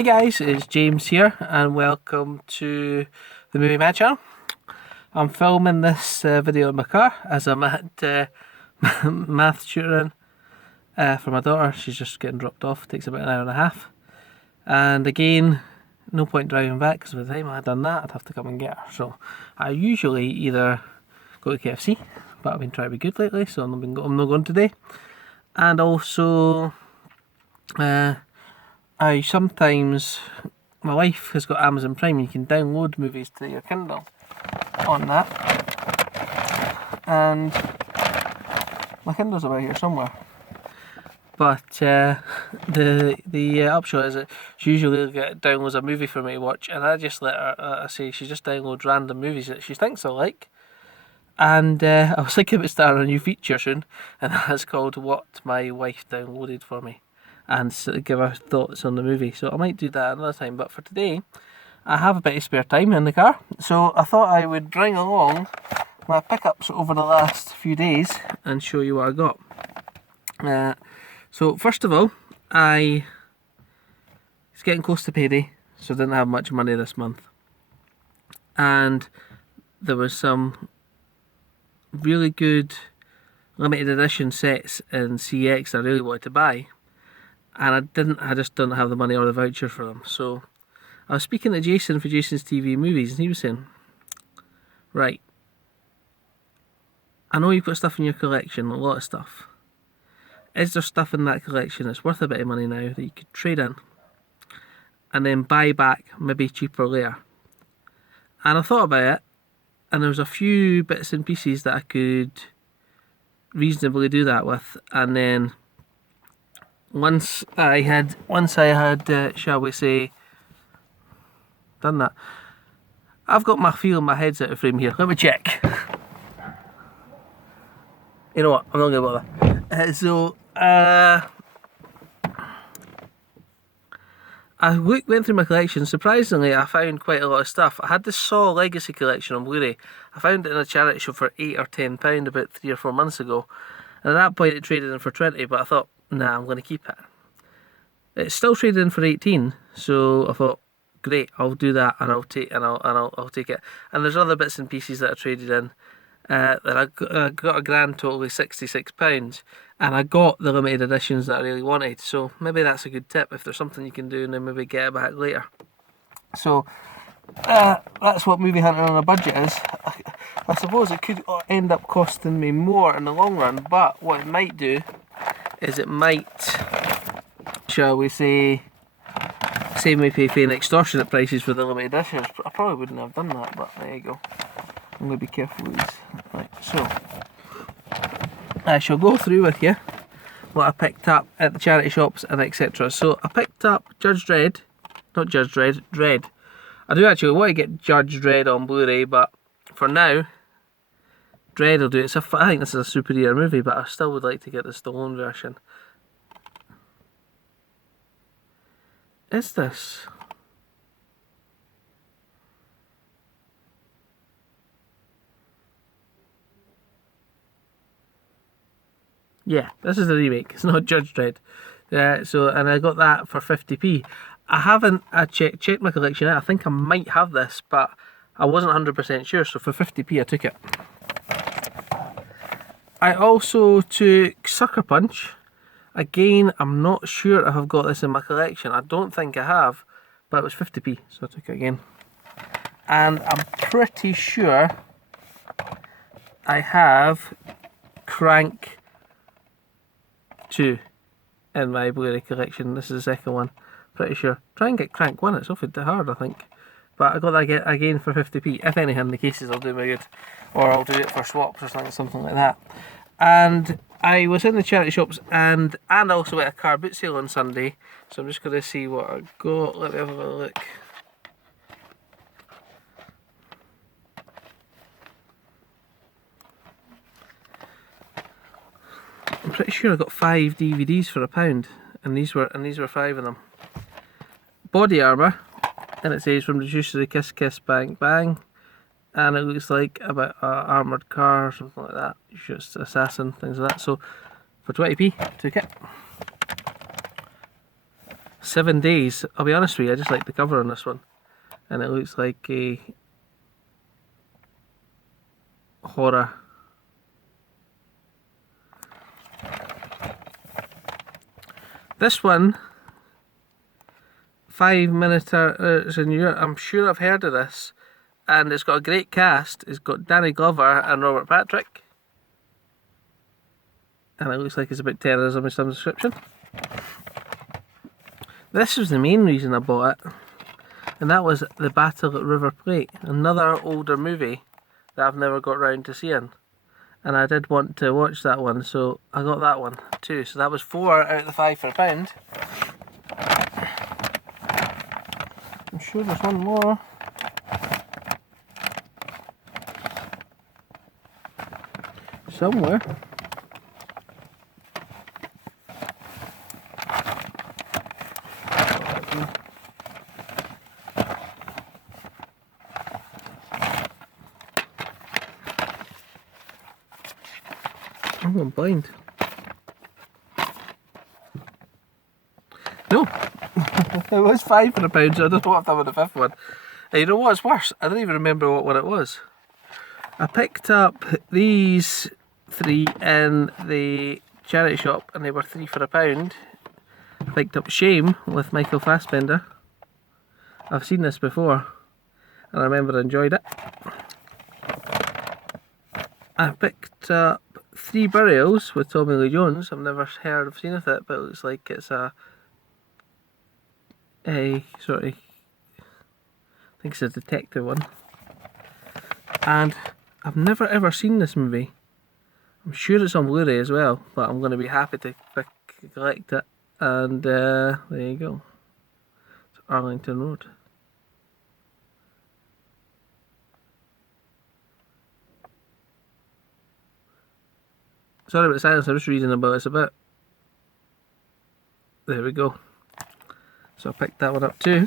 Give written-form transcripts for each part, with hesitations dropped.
Hey guys, it's James here and welcome to the Movie Mad channel. I'm filming this video in my car as I'm at math tutoring for my daughter. She's just getting dropped off, it takes about an hour and a half. And again, no point driving back because by the time I had done that I'd have to come and get her. So I usually either go to KFC, but I've been trying to be good lately so I'm not going today. And also I sometimes, my wife has got Amazon Prime, you can download movies to your Kindle on that, and my Kindle's about here somewhere, but the upshot is that she usually downloads a movie for me to watch, and I just let her, she just downloads random movies that she thinks I like, and I was thinking about starting a new feature soon, and that's called What My Wife Downloaded For Me, and give her thoughts on the movie. So I might do that another time, but for today I have a bit of spare time in the car, so I thought I would bring along my pickups over the last few days and show you what I got. So first of all, it's getting close to payday, so I didn't have much money this month, and there was some really good limited edition sets in CX I really wanted to buy, and I just didn't have the money or the voucher for them. So I was speaking to Jason for Jason's TV Movies, and he was saying, right, I know you've got stuff in your collection, a lot of stuff. Is there stuff in that collection that's worth a bit of money now that you could trade in and then buy back maybe cheaper later? And I thought about it, and there was a few bits and pieces that I could reasonably do that with, and then once I had shall we say, done that, I've got my feel in my head's out of frame here. Let me check. You know what? I'm not going to bother. I went through my collection. Surprisingly, I found quite a lot of stuff. I had the Saw Legacy collection on Blu-ray. I found it in a charity shop for £8 or £10 about 3 or 4 months ago. And at that point, it traded in for 20, but I thought, nah, I'm going to keep it. It's still traded in for 18, so I thought, great, I'll do that, and I'll take it. And there's other bits and pieces that I traded in that I got a grand total of £66, and I got the limited editions that I really wanted. So maybe that's a good tip if there's something you can do, and then maybe get it back later. So that's what movie hunting on a budget is. I suppose it could end up costing me more in the long run, but what it might do is it might, shall we say, save me paying extortionate prices for the limited editions. I probably wouldn't have done that, but there you go. I'm going to be careful with these. Right, so I shall go through with you what I picked up at the charity shops and etc. So I picked up Dredd. I do actually want to get Judge Dredd on Blu-ray, but for now, Dredd will do it. I think this is a superior movie, but I still would like to get the Stallone version. Is this? Yeah, this is the remake. It's not Judge Dredd. And I got that for 50p. I haven't checked my collection out. I think I might have this, but I wasn't 100% sure. So for 50p, I took it. I also took Sucker Punch. Again, I'm not sure if I've got this in my collection. I don't think I have, but it was 50p, so I took it again. And I'm pretty sure I have Crank 2 in my Blu-ray collection. This is the second one, pretty sure. Try and get Crank 1, it's awfully hard, I think. But I got that again for 50p. If anything, the cases will do me good. Or I'll do it for swaps or something like that. And I was in the charity shops and also at a car boot sale on Sunday. So I'm just going to see what I got. Let me have a look. I'm pretty sure I got 5 DVDs for £1, and these were 5 of them. Body Armour, and it says From the Juice to the Kiss Kiss Bang Bang, and it looks like about an armoured car or something like that. Just assassin, things like that. So for 20p, took it. 7 days. I'll be honest with you, I just like the cover on this one. And it looks like a horror. This one, 5 Minotaurs in Europe. I'm sure I've heard of this. And it's got a great cast. It's got Danny Glover and Robert Patrick. And it looks like it's about terrorism in some description. This was the main reason I bought it. And that was The Battle at River Plate. Another older movie that I've never got round to seeing. And I did want to watch that one, so I got that one too. So that was 4 out of the 5 for £1. I'm sure there's one more. Somewhere. I'm going blind. No, it was 5 for £1, so I don't know if that was the 5th one. And you know what's worse? I don't even remember what one it was. I picked up these 3 in the charity shop and they were 3 for £1. I picked up Shame with Michael Fassbender. I've seen this before and I remember I enjoyed it. I picked up 3 Burials with Tommy Lee Jones. I've never heard of seen of it, but it looks like it's a sort of, I think it's a detective one. And I've never ever seen this movie. I'm sure it's on Blu-ray as well, but I'm going to be happy to collect it. And there you go. It's Arlington Road. Sorry about the silence, I'm just reading about it's about. There we go. So I picked that one up too.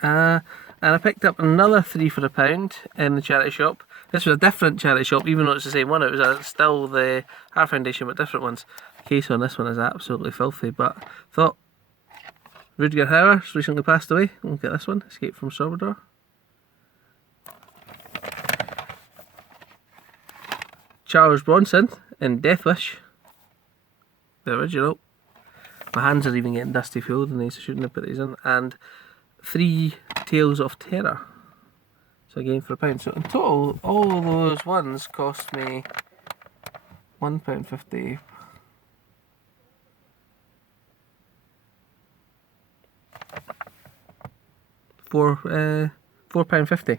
And I picked up another 3 for £1 in the charity shop. This was a different charity shop, even though it's the same one. It was still the Heart Foundation, but different ones. The case on this one is absolutely filthy, but I thought Rutger Hauer's recently passed away. Look at this one, Escape from Sobrador. Charles Bronson in Death Wish, the original. My hands are even getting dusty filled and I shouldn't have put these in. And 3 Tales of Terror. So again for £1. So in total, all of those ones cost me £1.50. £4.50.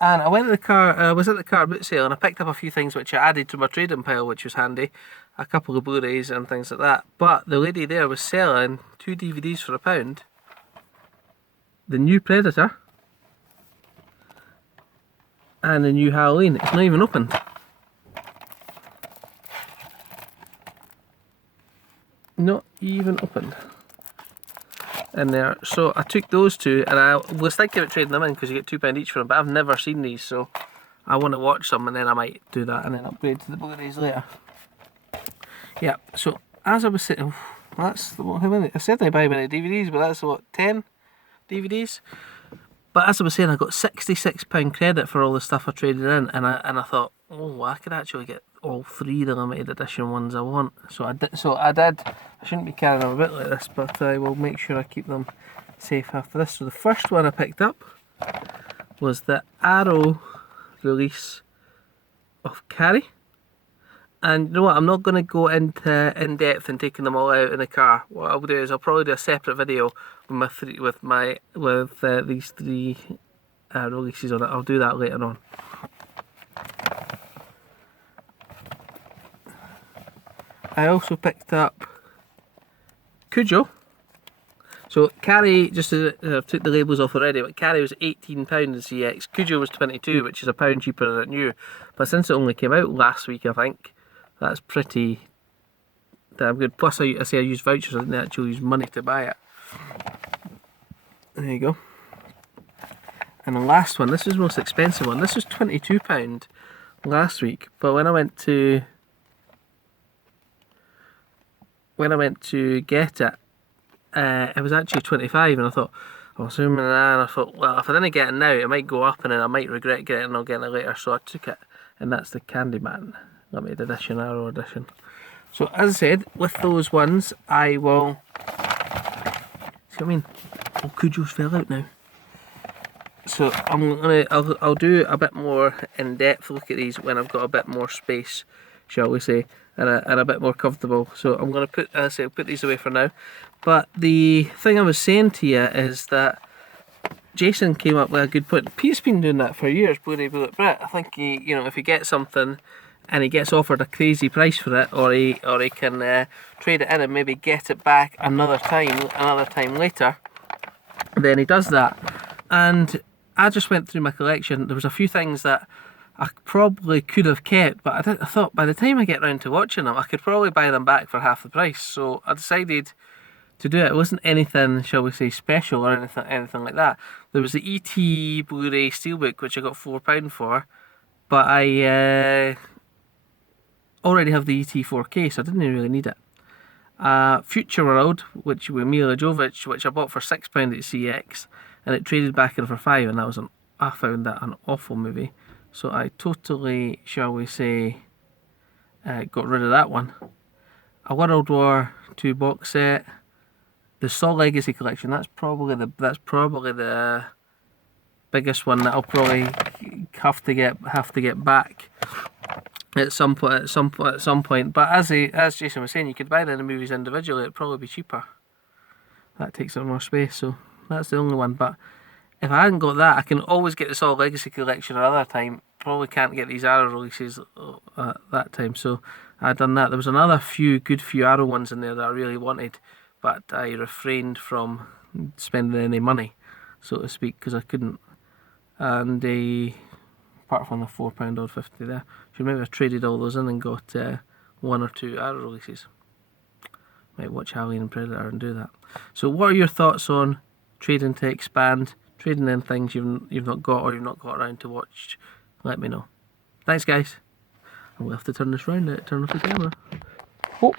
And I went to the car, I was at the car boot sale and I picked up a few things which I added to my trading pile, which was handy. A couple of Blu-rays and things like that. But the lady there was selling 2 DVDs for £1. The new Predator and the new Halloween. It's not even opened. Not even opened in there. So I took those 2 and I was thinking about trading them in because you get £2 each for them, but I've never seen these, so I want to watch them and then I might do that and then upgrade to the Blu-rays later. Yeah, so as I was saying, that's how many, I said I buy many DVDs, but that's what, 10 DVDs? But as I was saying, I got £66 credit for all the stuff I traded in, and I thought, oh, I could actually get all 3 of the limited edition ones I want. So I did. I shouldn't be carrying them a bit like this, but I will make sure I keep them safe after this. So the first one I picked up was the Arrow release of Carrie. And you know what, I'm not going to go into in depth and taking them all out in the car. What I'll do is I'll probably do a separate video with these 3 releases on it. I'll do that later on. I also picked up Cujo. So Carrie, just as I've took the labels off already, but Carrie was £18 in CX. Cujo was £22, which is £1 cheaper than it new. But since it only came out last week, I think, that's pretty damn good. Plus, I say I use vouchers, I didn't actually use money to buy it. There you go. And the last one, this was the most expensive one. This was £22 last week, but when I went to get it, it was actually 25, and I thought, I was assuming that, and I thought, well, if I didn't get it now, it might go up, and then I might regret getting it and I'll get it later, so I took it, and that's the Candyman limited edition, Arrow edition. So as I said, with those ones, I will, see what I mean? Oh, Cujo's fell out now. So I'll do a bit more in-depth look at these when I've got a bit more space, shall we say, and a bit more comfortable. So I'm going to put, as I say, I'll put these away for now. But the thing I was saying to you is that Jason came up with a good point. Pete's been doing that for years, Blu-ray Bullet Brit. I think he, you know, if he gets something and he gets offered a crazy price for it, or he can trade it in and maybe get it back another time later, then he does that. And I just went through my collection. There was a few things that I probably could have kept, but I thought by the time I get round to watching them, I could probably buy them back for half the price. So I decided to do it. It wasn't anything, shall we say, special or anything like that. There was the E.T. Blu-ray Steelbook, which I got £4 for, but I already have the E.T. 4K, so I didn't really need it. Future World, which with Mila Jovovich, which I bought for £6 at CX, and it traded back in for £5, and I found that an awful movie. So I totally, shall we say, got rid of that one. A World War II box set, the Saw Legacy collection. That's probably the biggest one that I'll probably have to get back at some point. But as Jason was saying, you could buy the movies individually. It'd probably be cheaper. That takes up more space, so that's the only one. But if I hadn't got that, I can always get the Saw Legacy collection another time. Probably can't get these Arrow releases at that time, so I'd done that. There was another good few Arrow ones in there that I really wanted, but I refrained from spending any money, so to speak, because I couldn't. And apart from the £4 odd 50 there, so maybe I traded all those in and got 1 or 2 Arrow releases. Might watch Alien and Predator and do that. So what are your thoughts on trading to expand, trading in things you've not got or you've not got around to watch? Let me know. Thanks guys. I'm going to have to turn this round now, turn off the camera. Oh.